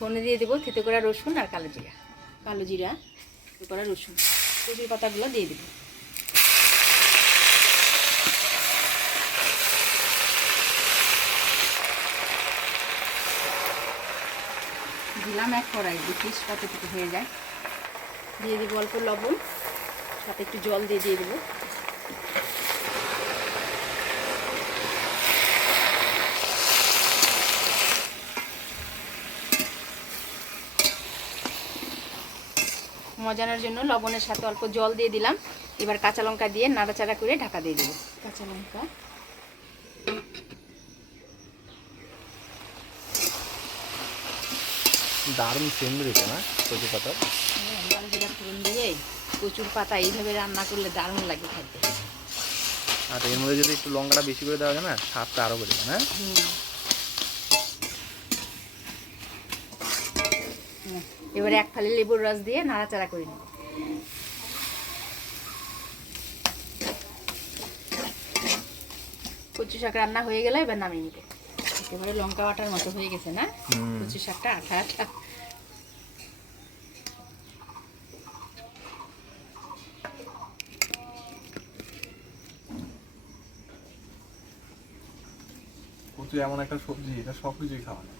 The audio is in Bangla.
ফোড়নে দিয়ে দেবো থেতো করা রসুন আর কালো জিরা থেতো করা রসুন, কচুর পাতাগুলো দিয়ে দেবো। দিলাম এক কড়াই, দেখিস কতটুকু হয়ে যায়। দিয়ে দেবো অল্প লবণ, সাথে একটু জল দিয়ে দেবো। মজানোর জন্য লবণের সাথে অল্প জল দিয়ে দিলাম। এবার কাঁচা লঙ্কা দিয়ে নাড়াচাড়া করে ঢাকা দিয়ে দেবো। কাঁচা লঙ্কা, দারুণ সেন্ট দিতে না কচু পাতা। জিরা ফোড়ন দিয়ে কচুর পাতা এইভাবে রান্না করলে দারুণ লাগে খেতে। আর এর মধ্যে যদি একটু লঙ্কাটা বেশি করে দেওয়া যায় না, স্বাদটা আরও বেড়ে যায়। হ্যাঁ, এবারে এক থালি লেবুর রস দিয়ে নাড়াচাড়া করে নেব। কচু শাক রান্না হয়ে গেলে এবার নামিয়ে নিব। একেবারে লঙ্কা বাটার মতো হয়ে গেছে না কচু শাকটা, আঠা আঠা। কচু এমন একটা সবজি, এটা সব কিছুই খাওয়া যায়।